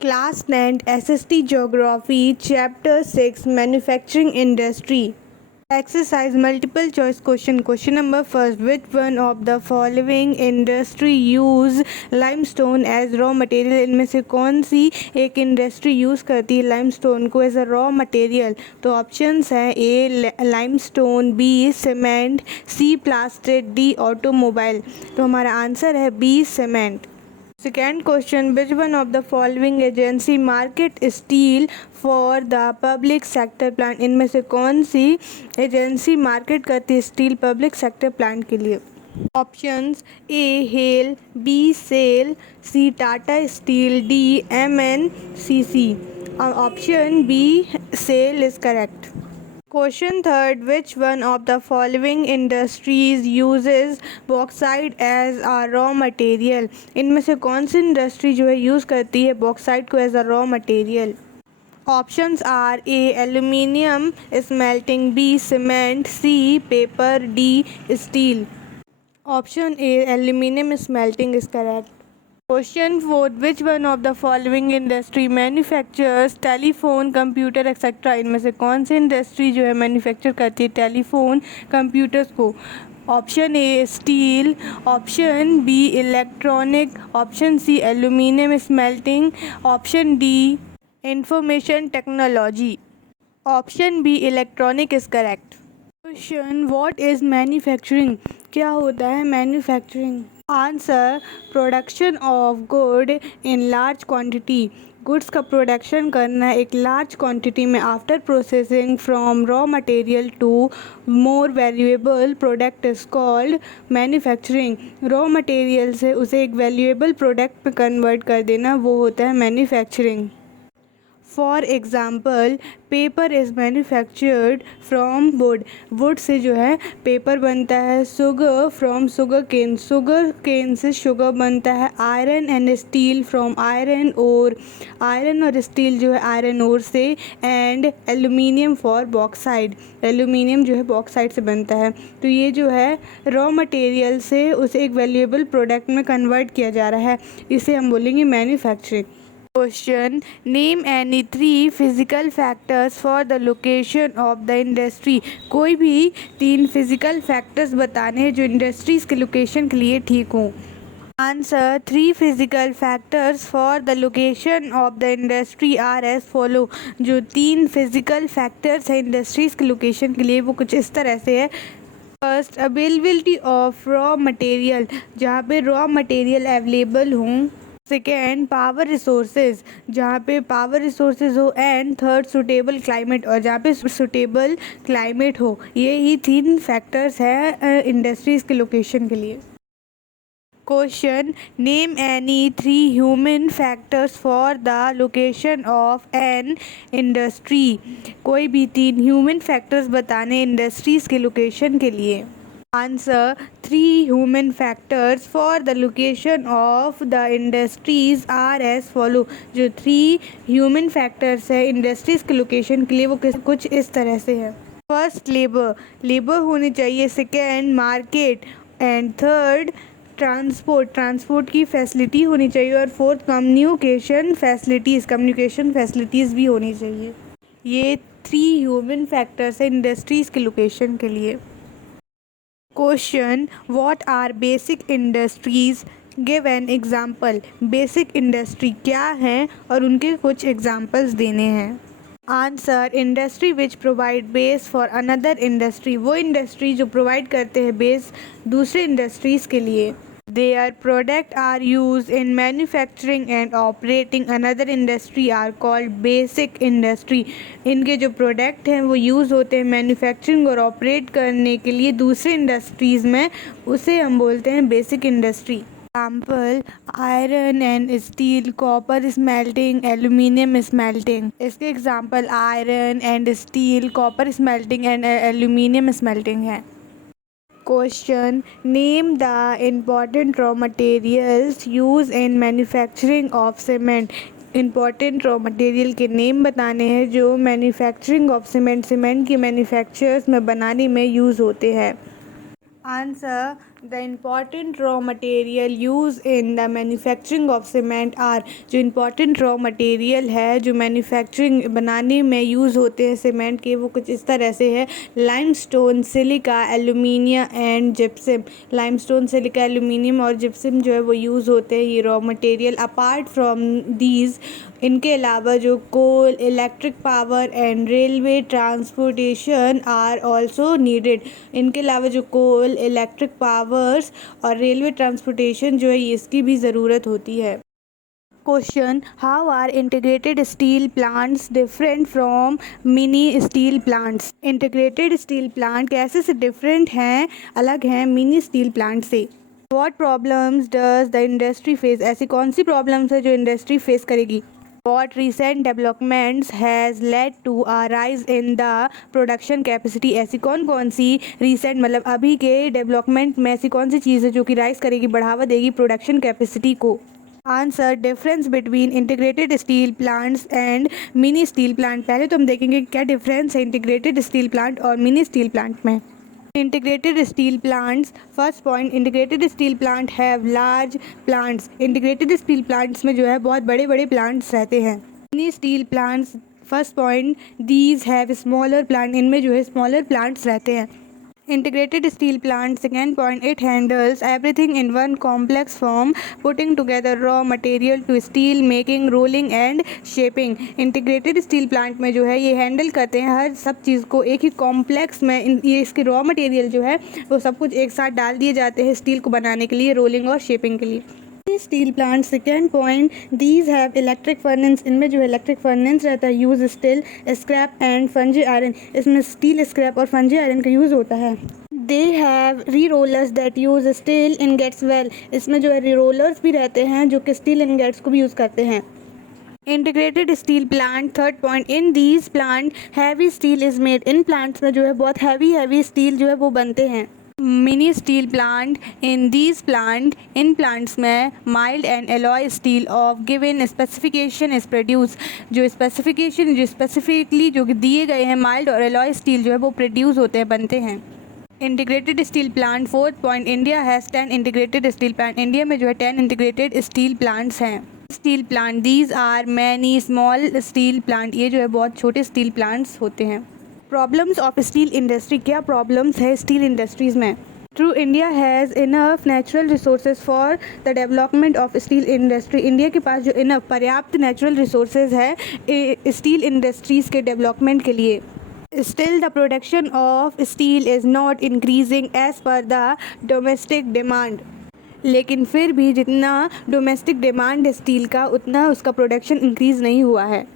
Class 10 SST Geography Chapter 6 Manufacturing Industry. Exercise multiple choice question. Question number first. Which one of the following industry use limestone as raw material? इनमें से कौन सी एक industry use करती है limestone को as a raw material? तो options हैं A limestone, B cement, C plastic, D automobile. तो हमारा आंसर है B cement. Second question, which one of the following agency market steel for the public sector plant? इनमें से कौन सी agency market करती है स्टील पब्लिक सेक्टर प्लांट के लिए? Options A hail, B SAIL, C Tata Steel, D MNCC. Option B SAIL is correct. Question third, which one of the following industries uses bauxite as a raw material? इनमें से कौन सी industry जो है use करती है bauxite को as a raw material? Options are A aluminium smelting, B cement, C paper, D steel. Option A aluminium smelting is correct. Question 4, which one of the following industry manufactures telephone, computer etcetera? इनमें से कौन सी industry जो है manufacture करती है telephone, computers को? Option A steel, option B electronic, option C aluminium smelting, option D information technology. Option B electronic is correct. Question, what is manufacturing? क्या होता है manufacturing? Answer, production of good in large quantity. Goods का production करना एक large quantity में after processing from raw material to more valuable product is called manufacturing. Raw material से उसे एक वैल्यूएबल प्रोडक्ट में कन्वर्ट कर देना वो होता है manufacturing. For example, paper is manufactured from would. Would say जो है पेपर बनता है. शुगर फ्रॉम शुगर केन से शुगर बनता है. Iron and steel from iron ore. Iron और स्टील जो है आयरन ओर से. And aluminium for bauxite. Aluminium जो है बॉक्साइड से बनता है. तो ये जो है रॉ मटेरियल से उसे एक वैल्यूएबल प्रोडक्ट में कन्वर्ट किया जा रहा है. इसे हम बोलेंगे manufacturing. Question, name any 3 physical factors for the location of the industry. कोई भी 3 फिजिकल फैक्टर्स बताने हैं जो इंडस्ट्रीज़ के लोकेशन के लिए ठीक हों. Answer, 3 physical factors for the location of the industry are as follow. जो 3 फिजिकल फैक्टर्स हैं इंडस्ट्रीज़ के लोकेशन के लिए वो कुछ इस तरह से है. First, availability of raw material, जहाँ पे रॉ मटेरियल अवेलेबल हों. सेकेंड, पावर रिसोर्सेज, जहाँ पे पावर रिसोर्सेज हो. एंड थर्ड, सूटेबल क्लाइमेट, और जहाँ पे सूटेबल क्लाइमेट हो. ये ही 3 फैक्टर्स हैं इंडस्ट्रीज़ के लोकेशन के लिए. Question, name any 3 human factors for the location of an industry. कोई भी 3 ह्यूमन फैक्टर्स बताने इंडस्ट्रीज़ के लोकेशन के लिए. Answer, 3 human factors for the location of the industries are as follow. जो 3 ह्यूमन फैक्टर्स है इंडस्ट्रीज़ के लोकेशन के लिए वो कुछ इस तरह से है. फर्स्ट, लेबर होनी चाहिए. Second, market. And third, transport की फैसिलिटी होनी चाहिए. और फोर्थ, कम्युनिकेशन फैसिलिटीज़ भी होनी चाहिए. ये 3 ह्यूमन फैक्टर्स है इंडस्ट्रीज़ के लोकेशन के लिए. Question, what are basic industries? Give an example. Basic industry क्या हैं और उनके कुछ एग्जाम्पल्स देने हैं. Answer, industry which provide base for another industry. वो इंडस्ट्री जो प्रोवाइड करते हैं बेस दूसरे इंडस्ट्रीज़ के लिए. Their product are used in manufacturing and operating another industry are called basic industry. इनके जो प्रोडक्ट हैं वो यूज़ होते हैं मैन्युफैक्चरिंग और ऑपरेट करने के लिए दूसरे इंडस्ट्रीज़ में. उसे हम बोलते हैं basic industry. Example, iron and steel, copper smelting, aluminium smelting. इसके example iron and steel, copper smelting and aluminium smelting है. Question, name the important raw materials use in manufacturing of cement. Important raw material के name बताने हैं जो manufacturing of cement की manufactures में बनाने में यूज़ होते हैं. Answer, The important raw material used in the manufacturing of cement are, जो important raw material है जो manufacturing बनाने में यूज़ होते हैं सीमेंट के, वो कुछ इस तरह से है: limestone, silica, aluminium and gypsum. Limestone, silica, aluminium और जिप्सम जो है वो यूज़ होते हैं ये raw material. Apart from these, इनके अलावा जो coal, electric power and railway transportation are also needed. इनके अलावा जो कोल, इलेक्ट्रिक पावर्स और रेलवे ट्रांसपोर्टेशन जो है इसकी भी ज़रूरत होती है। Question: how are integrated steel plants different from mini steel plants? Integrated steel plant कैसे से डिफरेंट हैं, अलग हैं मिनी स्टील प्लांट से? What problems does the industry face? ऐसी कौन सी प्रॉब्लम्स है जो इंडस्ट्री फेस करेगी? What recent developments has led to a rise in the production capacity? ऐसी कौन कौन सी recent मतलब अभी के डेवलपमेंट में ऐसी कौन सी चीज़ है जो कि राइज करेगी, बढ़ावा देगी प्रोडक्शन कैपेसिटी को? Answer: difference between integrated steel plants and mini steel plant. पहले तो हम देखेंगे क्या डिफरेंस है इंटीग्रेटेड स्टील प्लांट और मिनी स्टील प्लांट में। Integrated steel plants, first point, integrated steel plant have large plants. Integrated steel plants में जो है बहुत बड़े बड़े प्लांट्स रहते हैं। Mini steel plants, first point, these have smaller plant. इनमें जो है स्मॉलर प्लांट्स रहते हैं। Integrated steel plant, second point, it handles everything in one complex form, putting together raw material to steel making, rolling and shaping. Integrated steel plant में जो है ये handle करते हैं हर सब चीज़ को एक ही कॉम्प्लेक्स में। ये इसके रॉ मटेरियल जो है वो सब कुछ एक साथ डाल दिए जाते हैं स्टील को बनाने के लिए, रोलिंग और शेपिंग के लिए। Steel plant, second point, these have electric furnace. इनमें जो है इलेक्ट्रिक फर्नेस रहता है। Use steel scrap and sponge iron. इसमें स्टील स्क्रैप और फंजी आयरन का यूज़ होता है। They have re rollers that use steel ingots well. इसमें जो है री रोलर्स भी रहते हैं जो कि स्टील इनगेट्स को भी यूज़ करते हैं। Integrated steel plant, third point, in these plant heavy steel is made. In plants में जो है बहुत हैवी स्टील जो है वो बनते हैं। Mini steel plant, in these plant, इन प्लांट्स में mild and alloy steel of given specification is produce. जो स्पेसिफिकेशन जो स्पेसिफिकली जो दिए गए हैं माइल्ड और एलॉय स्टील जो है वो प्रोड्यूस होते हैं, बनते हैं। Integrated steel plant, fourth point, India has 10 integrated steel plant. India में जो है 10 इंटीग्रेटेड स्टील प्लांट्स हैं। Steel plant, these are many small steel plant. ये जो है बहुत छोटे स्टील प्लांट्स होते हैं। प्रॉब्लम्स ऑफ स्टील इंडस्ट्री, क्या प्रॉब्लम्स है स्टील इंडस्ट्रीज़ में? True, India has enough natural resources for the development of steel industry. India के पास जो इनफ पर्याप्त नेचुरल रिसोर्सेज है स्टील इंडस्ट्रीज़ के डेवलपमेंट के लिए। Still the production of steel is not increasing as per the domestic demand. लेकिन फिर भी जितना डोमेस्टिक डिमांड है स्टील का उतना उसका प्रोडक्शन इंक्रीज़ नहीं हुआ है।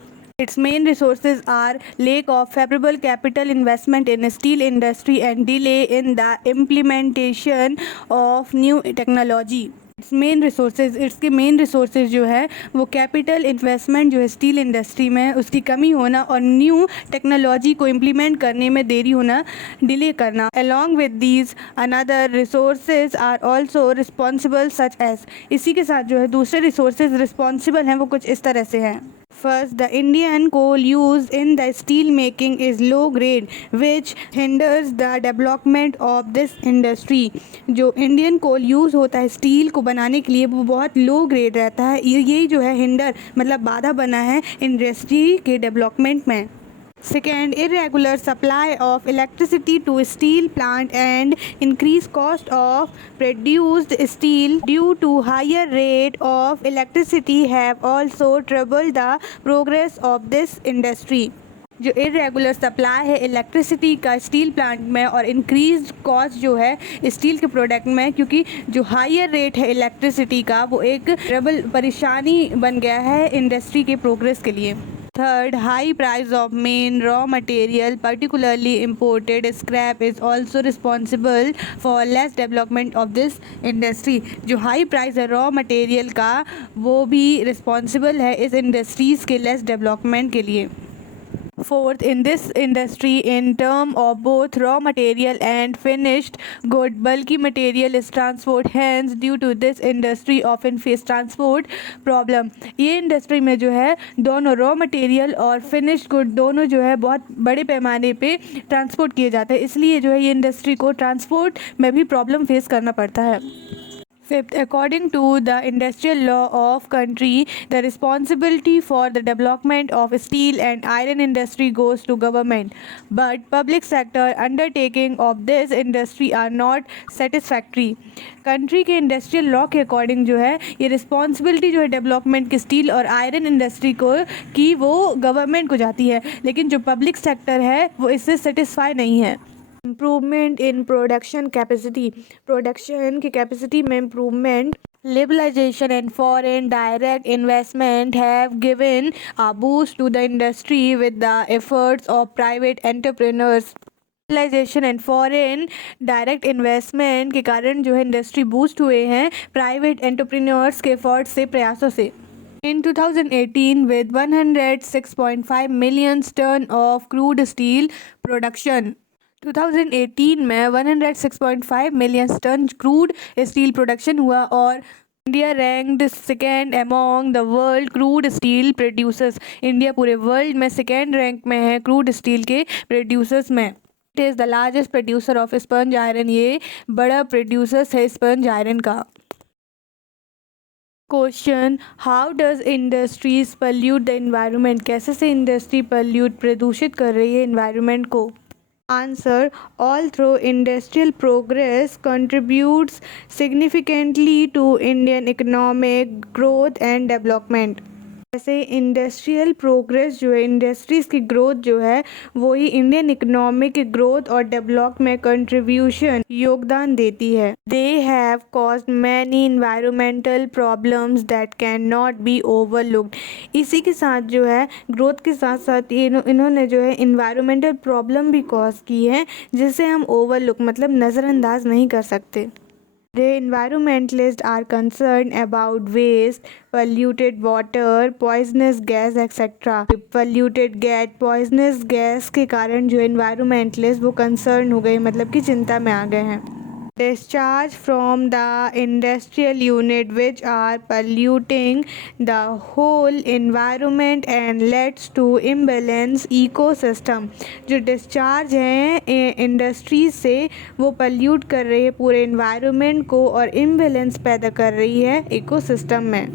Its main resources are lack of favorable capital investment in steel industry and delay in the implementation of new technology. इसके मेन रिसोर्सेज जो है वो कैपिटल इन्वेस्टमेंट जो है स्टील इंडस्ट्री में उसकी कमी होना और न्यू टेक्नोलॉजी को इम्प्लीमेंट करने में देरी होना, डिले करना। Along with these another resources are also responsible such as. इसी के साथ जो है दूसरे रिसोर्सेज रिस्पॉन्सिबल हैं, वो कुछ इस तरह से हैं। First, the Indian coal used in the steel making is low grade, which hinders the development of this industry. जो इंडियन कोल यूज़ होता है स्टील को बनाने के लिए वो बहुत लो ग्रेड रहता है। ये जो है हिंडर मतलब बाधा बना है इंडस्ट्री के डेवलपमेंट में। Second, irregular supply of electricity to steel plant and increased cost of produced steel due to higher rate of electricity have also troubled the progress of this industry. जो irregular supply है electricity का steel plant में और increase cost जो है steel के product में, क्योंकि जो हायर रेट है इलेक्ट्रिसिटी का वो एक ट्रबल परेशानी बन गया है इंडस्ट्री के प्रोग्रेस के लिए। Third, high price of main raw material, particularly imported scrap, is also responsible for less development of this industry. जो हाई प्राइस है रॉ मटेरियल का वो भी रिस्पॉन्सिबल है इस इंडस्ट्रीज़ के लेस डेवलपमेंट के लिए। Fourth, in this industry, in term of both raw material and finished good, bulky material is transport. Hence, due to this industry often face transport problem. ये industry में जो है दोनों रॉ मटेरियल और finished good दोनों जो है बहुत बड़े पैमाने पे ट्रांसपोर्ट किए जाते हैं, इसलिए जो है ये इंडस्ट्री को ट्रांसपोर्ट में भी प्रॉब्लम फेस करना पड़ता है. Fifth, according to the industrial law of country, the responsibility for the development of steel and iron industry goes to government. But public sector undertaking of this industry are not satisfactory. Country के industrial law के according जो है ये responsibility जो है development की steel और iron industry को की वो गवर्नमेंट को जाती है, लेकिन जो पब्लिक सेक्टर है वो इससे सेटिस्फाई नहीं है. Improvement in production capacity, production की कैपेसिटी में improvement. Liberalization and foreign direct investment have given a boost to the industry with the efforts of private entrepreneurs. Liberalization and foreign direct investment के कारण जो है industry boost हुए हैं private entrepreneurs के efforts से, प्रयासों से. In 2018, with 106.5 million ton of crude steel production, 2018 में 106.5 million ton crude steel production हुआ और India ranked second among the world crude steel producers. India पूरे वर्ल्ड में सेकेंड रैंक में है क्रूड स्टील के प्रोड्यूसर्स में. It is the largest producer of sponge iron, ये बड़ा प्रोड्यूसर्स है स्पंज आयरन का. Question, how does industries pollute the environment, कैसे से इंडस्ट्री पल्यूट प्रदूषित कर रही है इन्वायरमेंट को. Answer, although industrial progress contributes significantly to Indian economic growth and development. ऐसे इंडस्ट्रियल प्रोग्रेस जो है इंडस्ट्रीज़ की ग्रोथ जो है वो ही इंडियन इकोनॉमिक ग्रोथ और डेवलप में कंट्रीब्यूशन योगदान देती है. They have caused many environmental problems that can not be overlooked. इसी के साथ जो है ग्रोथ के साथ साथ इन्होंने जो है इन्वायरमेंटल प्रॉब्लम भी कॉज की है जिसे हम ओवरलुक मतलब नज़रअंदाज नहीं कर सकते. The environmentalists are concerned about waste, polluted water, poisonous gas, etc. Polluted gas, poisonous gas के कारण जो environmentalists वो concern हो गए, मतलब कि चिंता में आ गए हैं. Discharge from the industrial unit which are polluting the whole environment and leads to imbalance ecosystem. जो डिस्चार्ज हैं इंडस्ट्री से वो पल्यूट कर रही है पूरे इन्वायरमेंट को और इम्बेलेंस पैदा कर रही है इकोसिस्टम में.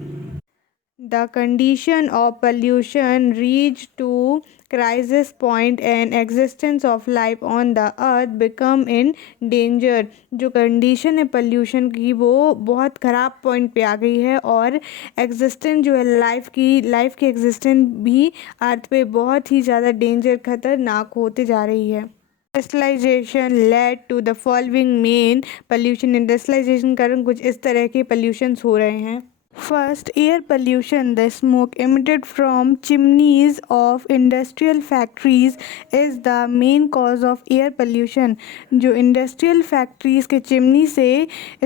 The condition of pollution reached to crisis point and existence of life on the earth become in danger. जो कंडीशन है पोल्यूशन की वो बहुत ख़राब पॉइंट पे आ गई है और एग्जिस्टेंस जो है लाइफ की एग्जिस्टेंस भी अर्थ पे बहुत ही ज़्यादा डेंजर खतरनाक होते जा रही है. Industrialization led to the following main pollution. Industrialization कारण कुछ इस तरह के पोल्यूशंस हो रहे हैं. First, air pollution. The smoke emitted from chimneys of industrial factories is the main cause of air pollution. जो industrial factories के चिमनी से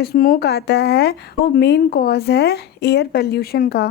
smoke आता है वो main cause है air pollution का.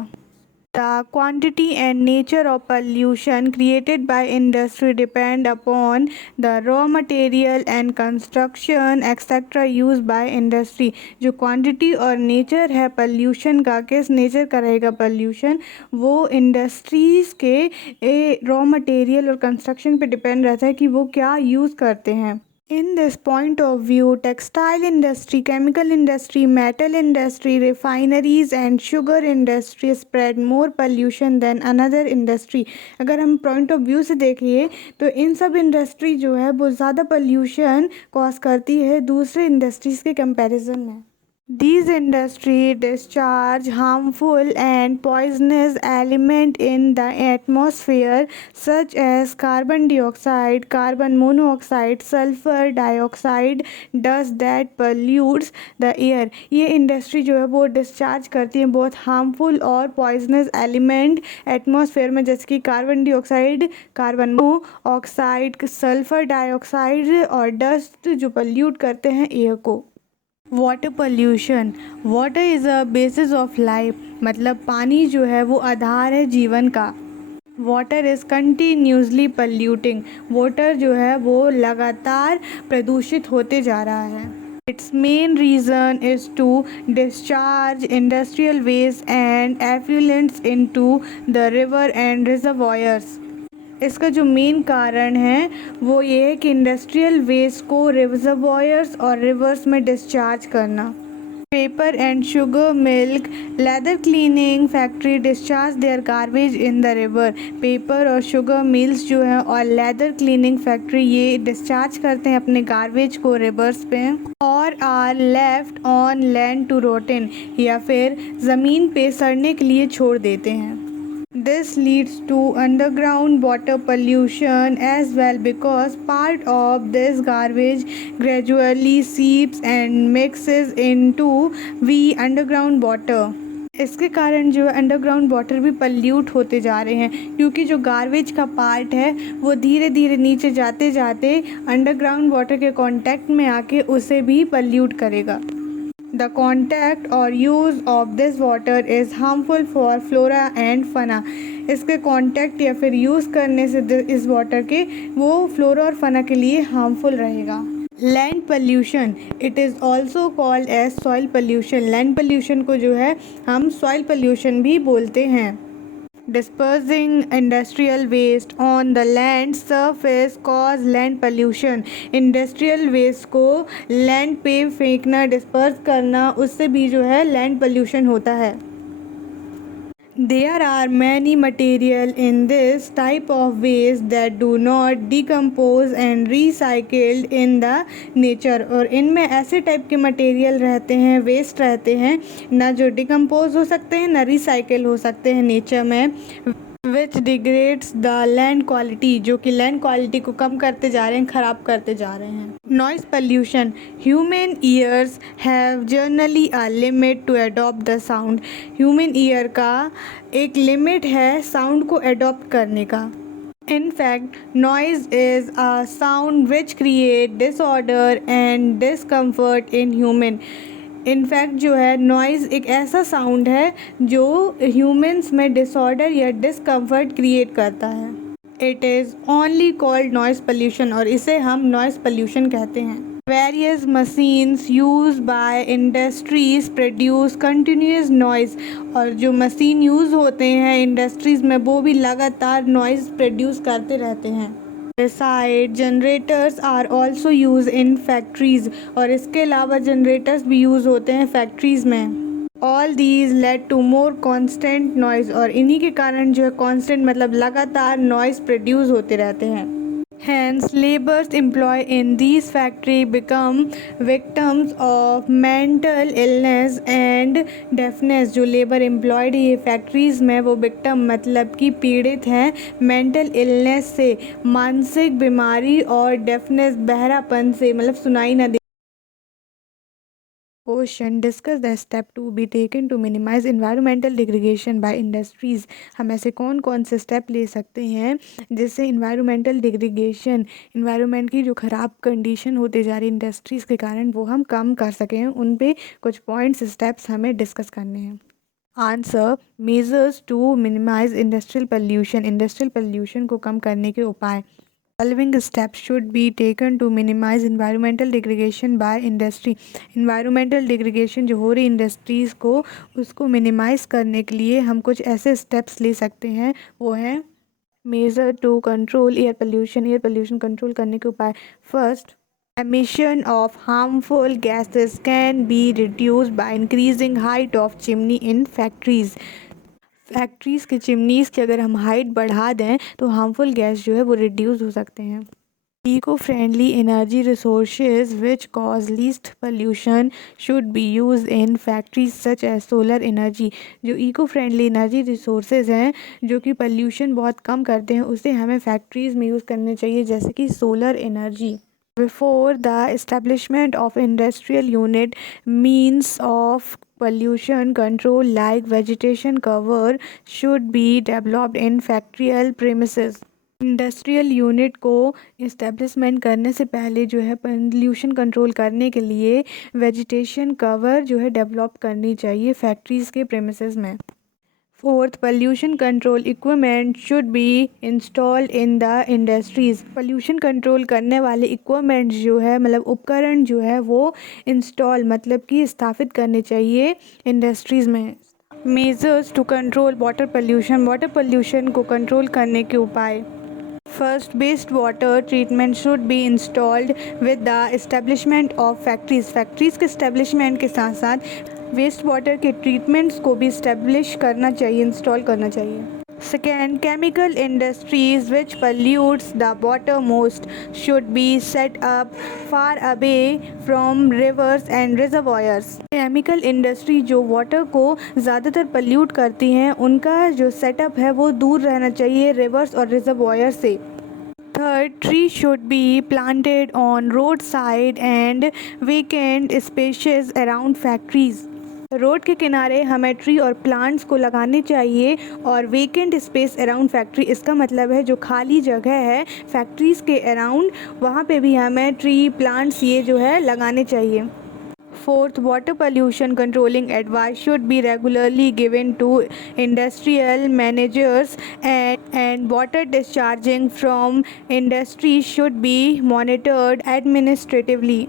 The quantity and nature of pollution created by industry depend upon the raw material and construction etc. used by industry. जो quantity और nature है pollution का, किस nature का रहेगा pollution, वो industries के raw material और construction पे depend रहता है कि वो क्या use करते हैं. In this point of view, textile industry, chemical industry, metal industry, refineries and sugar industry spread more pollution than another industry. अगर हम point of view से देखिए तो इन सब इंडस्ट्री जो है वो ज़्यादा pollution कॉज करती है दूसरे इंडस्ट्रीज़ के कंपैरिजन में. These industries discharge harmful and poisonous elements in the atmosphere such as carbon dioxide, carbon monoxide, sulfur dioxide, dust that pollutes the air. ये इंडस्ट्री जो है वो डिस्चार्ज करती है बहुत हार्मफुल और पॉइजनस एलिमेंट एटमॉस्फेयर में, जैसे कि carbon dioxide, carbon monoxide, sulphur dioxide और डस्ट जो पल्यूट करते हैं एयर को. Water pollution. Water is a basis of life, मतलब पानी जो है वो आधार है जीवन का. Water is continuously polluting, water जो है वो लगातार प्रदूषित होते जा रहा है। Its main reason is to discharge industrial waste and effluents into the river and reservoirs. इसका जो मेन कारण है वो ये है कि इंडस्ट्रियल वेस्ट को रिजर्वॉयर्स और रिवर्स में डिस्चार्ज करना। Paper and sugar milk leather cleaning factory discharge their garbage in the river. Paper और शुगर मिल्स जो है और लेदर क्लीनिंग फैक्ट्री ये डिस्चार्ज करते हैं अपने गार्बेज को रिवर्स पे, और are left on land to rotten, या फिर ज़मीन पे सड़ने के लिए छोड़ देते हैं। This leads to underground water pollution as well because part of this garbage gradually seeps and mixes into the underground water. इसके कारण जो है अंडरग्राउंड वाटर भी पल्यूट होते जा रहे हैं, क्योंकि जो गार्बेज का पार्ट है वो धीरे धीरे नीचे जाते जाते अंडरग्राउंड वाटर के कांटेक्ट में आके उसे भी पल्यूट करेगा। The contact or use of this water is harmful for flora and fauna. इसके कांटेक्ट या फिर यूज़ करने से इस वाटर के वो फ्लोरा और फना के लिए हार्मफुल रहेगा। Land pollution, it is also called as soil pollution. Land pollution को जो है हम सॉइल पोल्यूशन भी बोलते हैं। Dispersing industrial waste on the land surface cause land pollution. Industrial waste को लैंड पे फेंकना, डिस्पर्स करना, उससे भी जो है लैंड पोल्यूशन होता है। There are many material in this type of waste that do not decompose and recycled in the nature. और इनमें ऐसे टाइप के मटेरियल रहते हैं, वेस्ट रहते हैं, ना जो डिकम्पोज हो सकते हैं ना रिसाइकिल हो सकते हैं नेचर में, विच डिग्रेड्स द लैंड क्वालिटी, जो कि लैंड क्वालिटी को कम करते जा रहे हैं, ख़राब करते जा रहे हैं। Noise pollution, human ears have generally a limit to adopt the sound. Human ear का एक लिमिट है साउंड को अडॉप्ट करने का। In fact, noise is a sound which create disorder and discomfort in human. In fact जो है noise एक ऐसा साउंड है जो ह्यूमंस में डिसऑर्डर या डिसकम्फर्ट क्रिएट करता है। It is only called noise pollution, और इसे हम नॉइज़ पोल्यूशन कहते हैं। Various machines use by industries produce continuous noise, और जो मशीन यूज़ होते हैं इंडस्ट्रीज़ में वो भी लगातार नॉइज़ प्रोड्यूस करते रहते हैं। Besides, generators are also used in factories, और इसके अलावा जनरेटर्स भी यूज़ होते हैं फैक्ट्रीज़ में। All these led to more constant noise, और इन्हीं के कारण जो है constant मतलब लगातार noise प्रोड्यूस होते रहते हैं। Hence, laborers employed in these factories become victims of mental illness and deafness. जो लेबर एम्प्लॉयड है ये फैक्ट्रीज़ में वो विक्टम मतलब कि पीड़ित हैं मेंटल इलनेस से, मानसिक बीमारी, और डेफनेस बहरापन से, मतलब सुनाई ना दे। Question, discuss the step to be taken to minimize environmental degradation by industries. हम ऐसे कौन कौन से स्टेप ले सकते हैं जिससे इन्वायरमेंटल डिग्रेडेशन, इन्वायरमेंट की जो ख़राब कंडीशन होते जा रही इंडस्ट्रीज़ के कारण, वो हम कम कर सकें। उन पे कुछ पॉइंट्स, स्टेप्स हमें डिस्कस करने हैं। Answer, measures to minimize industrial pollution. Industrial pollution को कम करने के उपाय। Following steps should be taken to minimize environmental degradation by industry. environmental degradation जो हो रही इंडस्ट्रीज़ को, उसको मिनिमाइज़ करने के लिए हम कुछ ऐसे स्टेप्स ले सकते हैं, वो हैं major to control air pollution. Air pollution control करने के उपाय। First, emission of harmful gases can be reduced by increasing height of chimney in factories. Factories के चिमनीज़ की अगर हम हाइट बढ़ा दें तो हार्मफुल गैस जो है वो रिड्यूस हो सकते हैं। Eco friendly energy resources which cause least pollution should be use in factories such as solar energy. जो इको फ्रेंडली एनर्जी रिसोर्सेज हैं जो कि पोल्यूशन बहुत कम करते हैं, उसे हमें फैक्ट्रीज़ में यूज़ करने चाहिए, जैसे कि solar energy. Before the establishment of industrial unit, means of pollution control like vegetation cover should be developed in factorial premises. Industrial unit को इस्टेब्लिशमेंट करने से पहले जो है पोल्यूशन कंट्रोल करने के लिए वेजिटेशन कवर जो है डेवलप करनी चाहिए फैक्ट्रीज़ के प्रेमिसेस में। Fourth, pollution control equipment should be installed in the industries. pollution control करने वाले equipment जो है मतलब उपकरण जो है वो install मतलब कि स्थापित करने चाहिए industries में. Measures to control water pollution. water pollution को control करने के उपाय. First, wastewater treatment should be installed with the establishment of factories. Factories के establishment के साथ साथ वेस्ट वाटर के ट्रीटमेंट्स को भी इस्टेब्लिश करना चाहिए, इंस्टॉल करना चाहिए. Second, chemical industries which pollutes the water most should be set up far away from rivers and reservoirs. Chemical industry जो वाटर को ज़्यादातर पल्यूट करती हैं उनका जो सेटअप है वो दूर रहना चाहिए रिवर्स और रिजर्वॉयर से. Third, trees should be planted on roadside and vacant spaces around factories. Road के किनारे हमें ट्री और प्लांट्स को लगाने चाहिए और वेकेंट स्पेस अराउंड फैक्ट्री, इसका मतलब है जो खाली जगह है फैक्ट्रीज़ के अराउंड वहाँ पे भी हमें ट्री प्लांट्स ये जो है लगाने चाहिए. Fourth, water pollution controlling advice should be regularly given to industrial managers and water discharging from industries should be monitored administratively.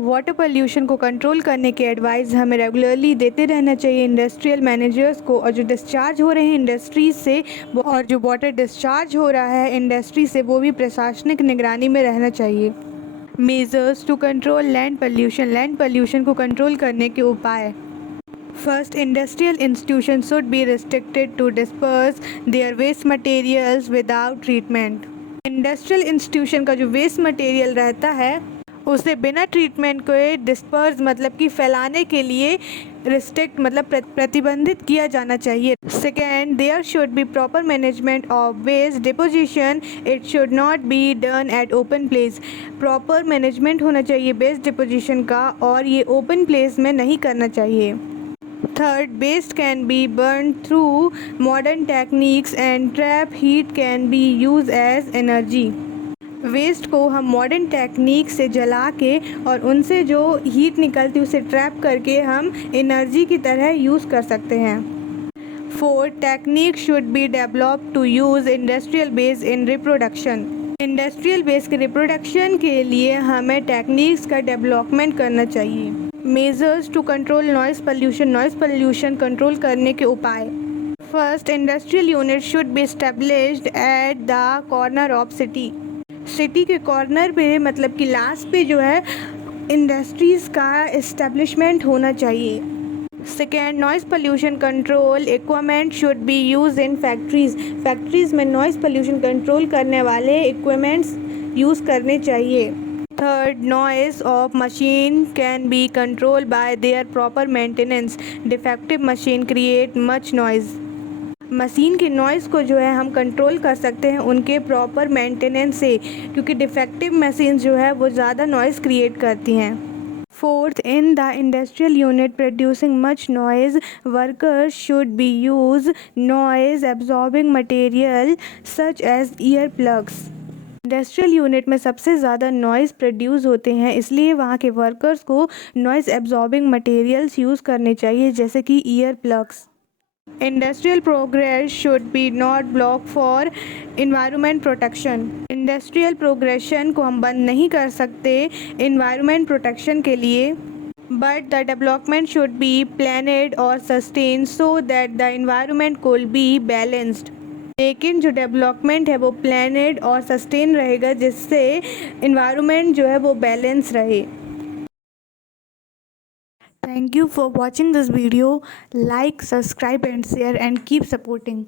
Water pollution को कंट्रोल करने के एडवाइस हमें रेगुलरली देते रहना चाहिए इंडस्ट्रियल मैनेजर्स को, और जो डिस्चार्ज हो रहे हैं इंडस्ट्रीज से और जो वाटर डिस्चार्ज हो रहा है इंडस्ट्री से वो भी प्रशासनिक निगरानी में रहना चाहिए. Measures to control land pollution को कंट्रोल करने के उपाय. First, industrial institution should be restricted to disperse their waste materials without treatment. Industrial institution का जो वेस्ट मटेरियल रहता है उसे बिना ट्रीटमेंट के डिस्पर्स मतलब कि फैलाने के लिए रिस्ट्रिक्ट मतलब प्रतिबंधित किया जाना चाहिए. Second, there should be proper management of waste deposition. It should not be done at open place. Proper management होना चाहिए वेस्ट डिपोजिशन का और ये ओपन प्लेस में नहीं करना चाहिए. Third, waste can be burn through modern techniques and trap heat can be use as energy. Waste को हम मॉडर्न टेक्निक से जला के और उनसे जो हीट निकलती है उसे ट्रैप करके हम एनर्जी की तरह यूज़ कर सकते हैं. Fourth, technique should be develop to use industrial base in reproduction. Industrial base के रिप्रोडक्शन के लिए हमें टेक्निक्स का डेवलपमेंट करना चाहिए. Measures to control noise pollution control करने के उपाय. First, industrial unit should be established at the corner of city के कॉर्नर पे मतलब कि लास्ट पे जो है इंडस्ट्रीज़ का इस्टेब्लिशमेंट होना चाहिए. Second, noise pollution control equipment should be use in factories में नॉइज़ पोल्यूशन कंट्रोल करने वाले इक्विपमेंट्स यूज़ करने चाहिए. Third, noise of machine can be control by there proper maintenance. Defective machine create much noise. Machine की noise को जो है हम कंट्रोल कर सकते हैं उनके प्रॉपर मेंटेनेंस से, क्योंकि डिफेक्टिव मशीन जो है वो ज़्यादा नॉइज़ क्रिएट करती हैं. Fourth, in the industrial unit producing much noise workers should be use noise absorbing material such as ear plugs. Industrial unit में सबसे ज़्यादा नॉइज़ प्रोड्यूस होते हैं, इसलिए वहाँ के वर्कर्स को नॉइज़ एब्जॉर्बिंग मटेरियल्स यूज़ करने चाहिए जैसे कि year plugs. Industrial progress should be not block for environment protection. Industrial progression को हम बंद नहीं कर सकते इन्वायरमेंट प्रोटेक्शन के लिए, but the development should be planned और sustain so that the environment could be balanced. लेकिन जो डेवलपमेंट है वो प्लान्ड और सस्टेन रहेगा जिससे इन्वायरमेंट जो है वो बैलेंस रहे. Thank you for watching this video. Like, subscribe and share and keep supporting.